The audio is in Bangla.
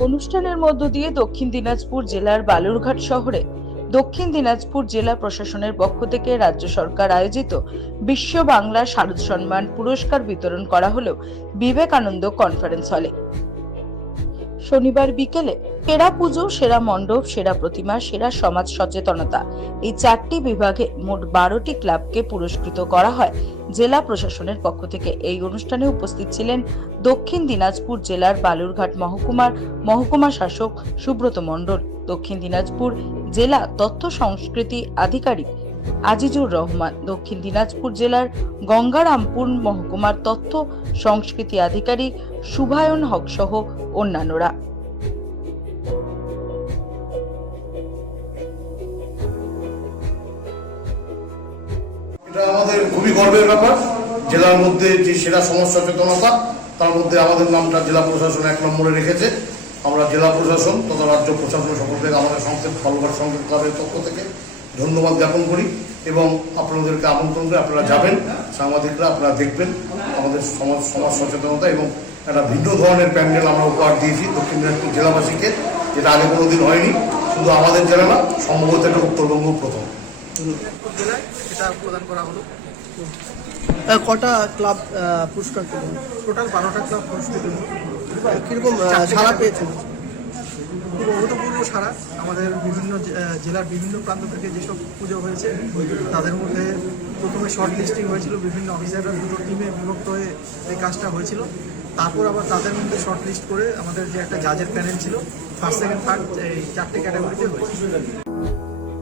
অনুষ্ঠানের মধ্য দিয়ে দক্ষিণ দিনাজপুর জেলার বালুরঘাট শহরে দক্ষিণ দিনাজপুর জেলা প্রশাসনের পক্ষ থেকে রাজ্য সরকার আয়োজিত বিশ্ব বাংলা শারদ সম্মান পুরস্কার বিতরণ করা হলো বিবেকানন্দ কনফারেন্স হলে শনিবার বিকেলে সেরা পুজো, সেরা মণ্ডপ, সেরা প্রতিমা, সেরা সমাজ সচেতনতা। এই চারটি বিভাগে মোট বারোটি ক্লাবকে পুরস্কৃত করা হয় জেলা প্রশাসনের পক্ষ থেকে। এই অনুষ্ঠানে উপস্থিত ছিলেন দক্ষিণ দিনাজপুর জেলার বালুরঘাট মহকুমার মহকুমা শাসক সুব্রত মণ্ডল, দক্ষিণ দিনাজপুর জেলা তথ্য সংস্কৃতি আধিকারিক আজিজুর রহমান, দক্ষিণ দিনাজপুর জেলার গঙ্গারামপুর মহকুমার তথ্য সংস্কৃতি আধিকারিক শুভায়ন হক সহ অন্যান্যরা। আমাদের খুবই গর্বের ব্যাপার। জেলার মধ্যে যে সেরা সচেতনতা তার মধ্যে আমাদের নামটা জেলা প্রশাসন এক নম্বরে রেখেছে। আমরা জেলা প্রশাসন তথা রাজ্য প্রশাসন সকল থেকে আমাদের সংকেত ফলবার সংকেত ক্লাবের পক্ষ থেকে ধন্যবাদ জ্ঞাপন করি এবং আপনাদেরকে আমন্ত্রণ করে আপনারা যাবেন। সাংবাদিকরা আপনারা দেখবেন। আমাদের সমাজ সমাজ সচেতনতা এবং একটা ভিন্ন ধরনের প্যান্ডেল আমরা উপহার দিয়েছি দক্ষিণ দিনাজপুর জেলাবাসীকে যেটা আগে কোনো দিন হয়নি। শুধু আমাদের জেলা না সম্ভবত এটা উত্তরবঙ্গ প্রথম। এটা প্রদান করা হলো কটা ক্লাব পুরস্কার পেলেন? টোটাল বারোটা ক্লাব পুরস্কৃত হলো। কীরকম পেয়েছেন? খুব অভূতপূর্ব সারা। আমাদের বিভিন্ন জেলার বিভিন্ন প্রান্ত থেকে যেসব পুজো হয়েছে, তাদের মধ্যে প্রথমে শর্ট লিস্টিং হয়েছিল, বিভিন্ন অফিসাররা দুটো টিমে বিভক্ত হয়ে এই কাজটা হয়েছিল। তারপর আবার তাদের মধ্যে শর্ট লিস্ট করে আমাদের যে একটা জাজের প্যানেল ছিল ফার্স্ট সেকেন্ড থার্ড এই চারটে ক্যাটাগরিতে হয়েছে।